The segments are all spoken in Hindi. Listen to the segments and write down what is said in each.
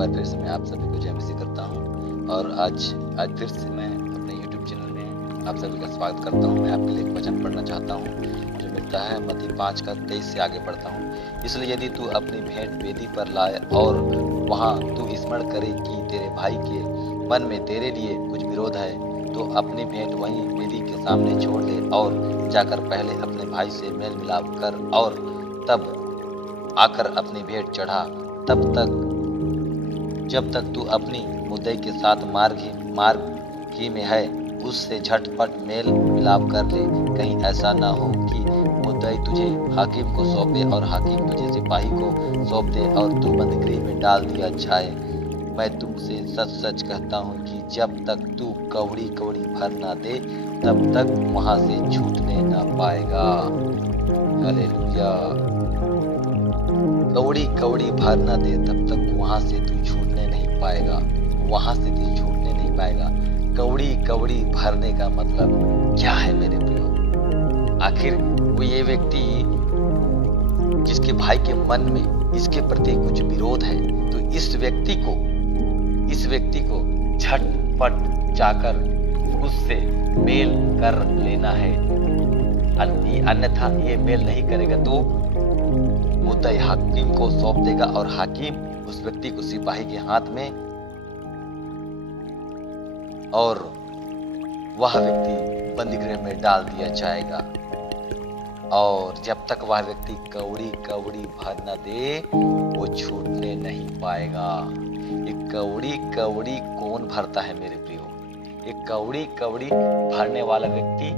बार फिर से मैं आप सभी को जय मसीह करता हूँ और आज फिर से मैं अपने YouTube चैनल में आप सभी का स्वागत करता हूँ। मैं आपके लिए एक वचन पढ़ना चाहता हूँ जो मिलता है मत्ती 5:23 से आगे बढ़ता हूँ। इसलिए यदि तू अपनी भेंट वेदी पर लाए और वहाँ तू स्मरण करे कि तेरे भाई के मन में तेरे लिए कुछ विरोध है, तो अपनी भेंट वहीं वेदी के सामने छोड़ दे और जाकर पहले अपने भाई से मेल मिलाप कर और तब आकर अपनी भेंट चढ़ा। तब तक जब तक तू अपनी मुद्दई के साथ मार्ग ही में है, उससे झटपट मेल मिलाप कर ले। कहीं ऐसा ना हो कि मुद्दई तुझे हाकिम को सौंपे और हाकिम तुझे सिपाही को सौंप दे और तू बंदीगृह में डाल दिया जाए। मैं तुमसे सच सच कहता हूँ कि जब तक तू कौड़ी भर ना दे, तब तक वहां से छूटने ना पाएगा। हालेलुया। कौड़ी भर ना दे तब तक वहां से तू छूटने नहीं पाएगा। वहां से तू छूटने नहीं पाएगा। कौड़ी भरने का मतलब क्या है मेरे प्रियो? आखिर वो ये व्यक्ति जिसके भाई के मन में इसके प्रति कुछ विरोध है, तो इस व्यक्ति को झटपट जाकर उससे मेल कर लेना है। अन्यथा ये मेल नहीं करेगा तो मुद्दई हाकिम को सौंप देगा और हाकिम उस व्यक्ति को सिपाही के हाथ में, और वह व्यक्ति बंदीगृह में डाल दिया जाएगा। और जब तक वह व्यक्ति कौड़ी भर न दे, वो छूटने नहीं पाएगा। ये कौड़ी कौन भरता है मेरे प्रियो? ये कौड़ी भरने वाला व्यक्ति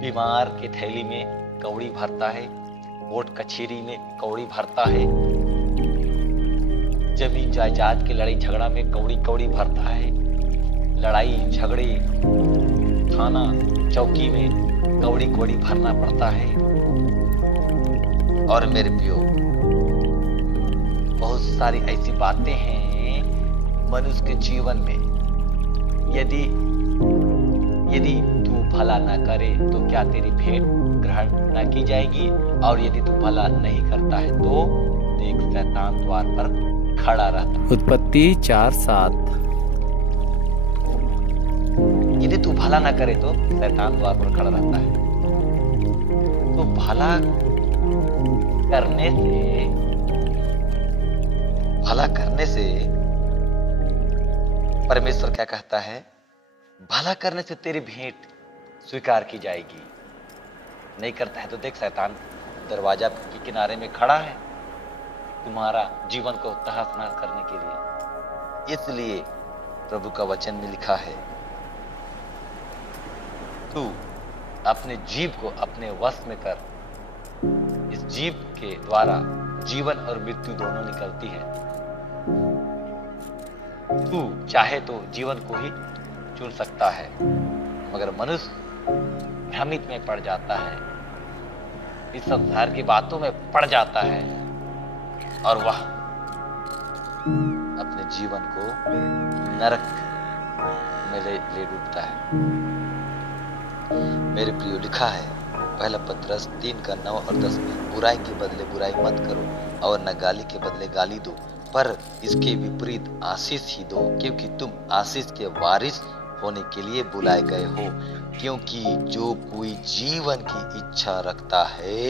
बीमार के थैली में कौड़ी भरता है, कोर्ट कचहरी में कौड़ी भरता है, जमीन जायदाद की लड़ाई झगड़ा में कौड़ी भरता है, लड़ाई झगड़े थाना चौकी में कौड़ी भरना पड़ता है। और मेरे प्रियो, बहुत सारी ऐसी बातें हैं मनुष्य के जीवन में। यदि तू भला ना करे तो क्या तेरी भेंट ग्रहण न की जाएगी? और यदि तू भला नहीं करता है तो देख, शैतान द्वार पर खड़ा रहता है। उत्पत्ति 4:7। यदि तू भला ना करे तो शैतान द्वार पर खड़ा रहता है। तो भला करने से परमेश्वर क्या कहता है? भला करने से तेरी भेंट स्वीकार की जाएगी। नहीं करता है तो देख, शैतान दरवाजा के किनारे में खड़ा है तुम्हारा जीवन को तहस नहस करने के लिए। इसलिए प्रभु का वचन में लिखा है, तू अपने जीव को अपने वश में कर। इस जीव के द्वारा जीवन और मृत्यु दोनों निकलती है। तू चाहे तो जीवन को ही चुन सकता है, मगर मनुष्य भ्रमित में पड़ जाता है, इस संसार की बातों में पड़ जाता है और वह अपने जीवन को नरक में ले डूबता है। मेरे प्रियो, लिखा है पहला पत्रस 3:9 और 10 में, बुराई के बदले बुराई मत करो और न गाली के बदले गाली दो, पर इसके विपरीत आशीष ही दो, क्योंकि तुम आशीष के वारिस होने के लिए बुलाए गए हो। क्योंकि जो कोई जीवन की इच्छा रखता है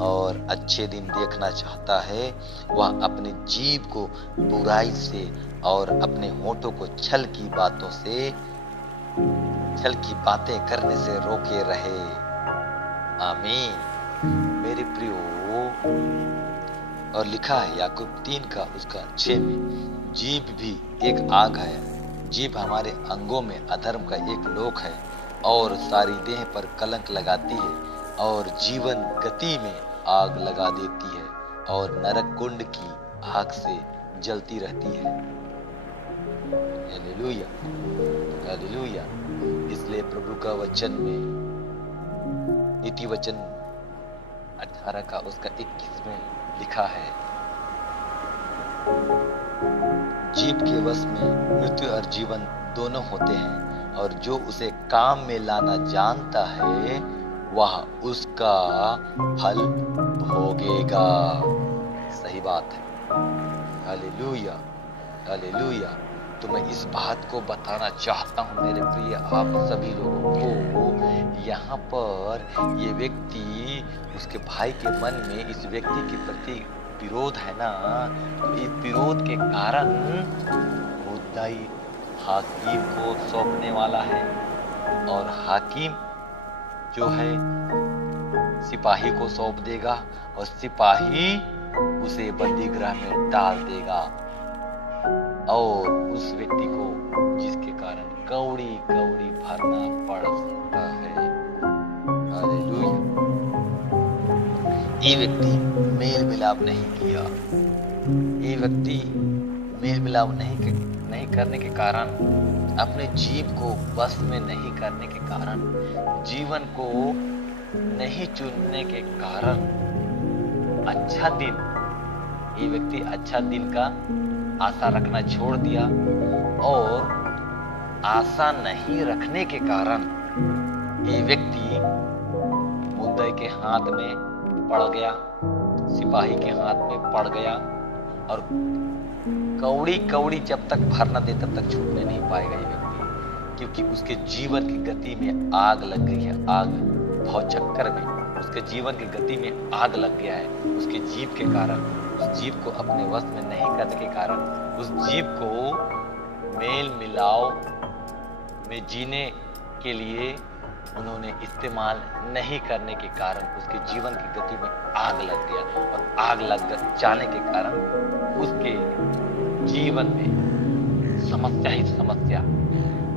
और अच्छे दिन देखना चाहता है, वह अपने जीव को बुराई से और अपने होठों को छल की बातें करने से रोके रहे। आमीन मेरे प्रियो। और लिखा है याकूब 3:6 में, जीभ भी एक आग है। जीभ हमारे अंगों में अधर्म का एक लोक है और सारी देह पर कलंक लगाती है और जीवन गति में आग लगा देती है और नरक कुंड की आग से जलती रहती है। Hallelujah, hallelujah. इसलिए प्रभु का वचन में नीति वचन 18 का उसका 21 में लिखा है, जीभ के वश में मृत्यु और जीवन दोनों होते हैं, और जो उसे काम में लाना जानता है वह उसका फल भोगेगा। सही बात है। हालेलुया। हालेलुया। तो मैं इस बात को बताना चाहता हूँ मेरे प्रिय आप सभी लोगों को, यहाँ पर ये व्यक्ति, उसके भाई के मन में इस व्यक्ति के प्रति विरोध है ना, तो इस विरोध के कारण मुद्दाई हाकिम को सौंपने वाला है, और हाकिम जो है सिपाही को सौंप देगा, और सिपाही उसे बंदी गृह में डाल देगा, और उस व्यक्ति को जिसके कारण कौड़ी कौड़ी भरना पड़ सकता है। हालेलुया। ये व्यक्ति मेल मिलाप नहीं किया, ये व्यक्ति मेल मिलाप नहीं करने के कारण, अपने जीव को बस में नहीं करने के कारण, जीवन को नहीं चुनने के कारण, अच्छा दिन, ये व्यक्ति अच्छा दिन का आशा रखना छोड़ दिया, और आशा नहीं रखने के कारण ये व्यक्ति मुद्दई के हाथ में पड़ गया, सिपाही के हाथ में पड़ गया, और कौड़ी कौड़ी जब तक भर न दे तब तक छूटने नहीं पाएगा ये व्यक्ति, क्योंकि उसके जीवन की गति में आग लग गई है। आग भाव चक्कर में उसके जीवन की गति में आग लग गया है, उसके जीव के कारण, उस जीव को अपने वश में नहीं करने के कारण, उस जीव को मेल मिलाव में जीने के लिए उन्होंने इस्तेमाल नहीं करने के कारण उसके जीवन की गति में आग लग गया, और आग लग जाने के कारण उसके जीवन में समस्या ही समस्या,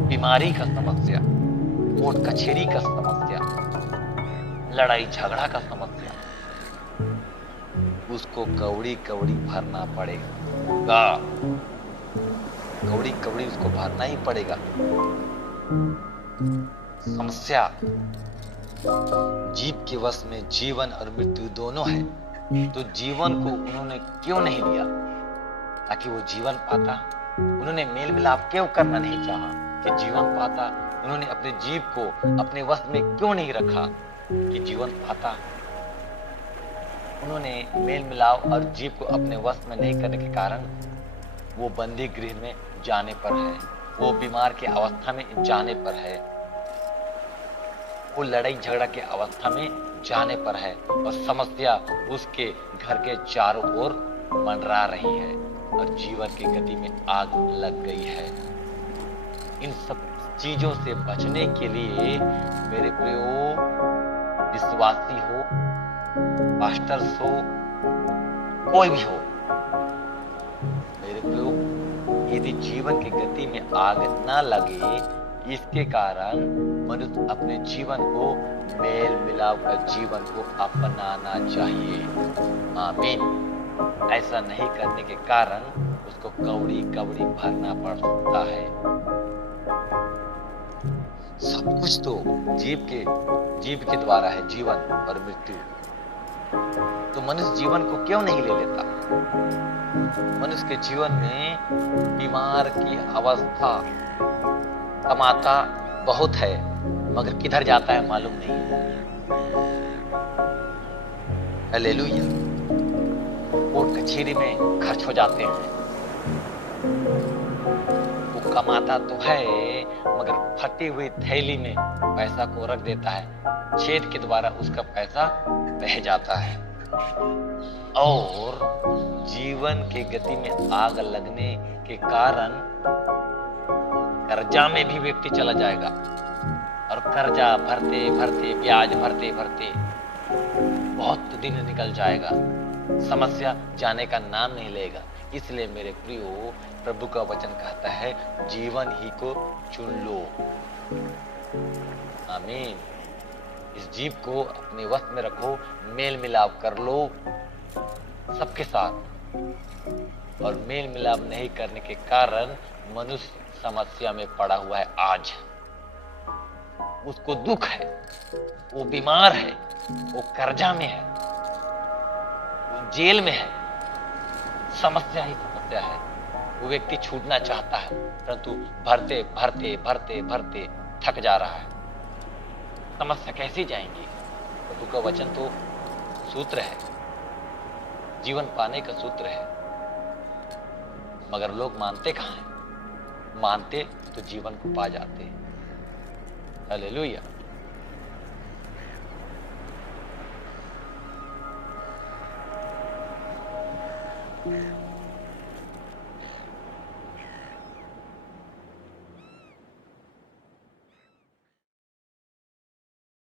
बीमारी का समस्या, कोर्ट कचहरी का समस्या, लड़ाई झगड़ा का समस्या, उसको कौड़ी कौड़ी भरना पड़ेगा, कौड़ी कौड़ी उसको भरना ही पड़ेगा। समस्या जीव के वश में जीवन और मृत्यु दोनों है, तो जीवन को उन्होंने क्यों नहीं लिया ताकि वो जीवन पाता? उन्होंने मेल मिलाप क्यों करना नहीं चाहा कि जीवन पाता? उन्होंने अपने जीव को अपने वश में क्यों नहीं रखा कि जीवन पाता? उन्होंने मेल मिलाप और जीव को अपने वश में नहीं करने के कारण वो बंदी गृह में जाने पर है, वो बीमार की अवस्था में जाने पर है, वो लड़ाई झगड़ा के अवस्था में जाने पर है, और समस्या उसके घर के चारों ओर मंडरा रही है, और जीवन की गति में आग लग गई है। इन सब चीजों से बचने के लिए मेरे प्रियो, विश्वासी हो, पास्टर्स हो, कोई भी हो, मेरे प्रियो, यदि जीवन की गति में आग न लगे, इसके कारण मनुष्य अपने जीवन को मेल मिलाप का जीवन को अपनाना चाहिए। आमीन। ऐसा नहीं करने के कारण उसको कौड़ी कौड़ी भरना पड़ सकता है। सब कुछ तो जीव के द्वारा है, जीवन और मृत्यु। तो मनुष्य जीवन को क्यों नहीं ले लेता? मनुष्य के जीवन में बीमार की अवस्था, कमाता बहुत है मगर किधर जाता है मालूम नहीं है। हालेलुया। कोर्ट कचहरी में खर्च हो जाते हैं, वो कमाता तो है मगर फटी हुई थैली में पैसा को रख देता है, छेद के द्वारा उसका पैसा बह जाता है, और जीवन के गति में आग लगने के कारण कर्जा में भी व्यक्ति चला जाएगा, और कर्जा भरते भरते, ब्याज भरते भरते बहुत दिन निकल जाएगा, समस्या जाने का नाम नहीं लेगा। इसलिए मेरे प्रियो, प्रभु का वचन कहता है जीवन ही को चुन लो। आमीन। इस जीव को अपने वश में रखो, मेल मिलाप कर लो सबके साथ, और मेल मिलाप नहीं करने के कारण मनुष्य समस्या में पड़ा हुआ है। आज उसको दुख है, वो बीमार है, वो कर्जा में है, वो जेल में है, समस्या ही समस्या है। वो व्यक्ति छूटना चाहता है परंतु भरते भरते भरते भरते थक जा रहा है। समस्या कैसी जाएंगी? प्रभु का वचन तो सूत्र है, जीवन पाने का सूत्र है। मगर लोग मानते कहाँ हैं? मानते तो जीवन को पा जाते। हालेलुया।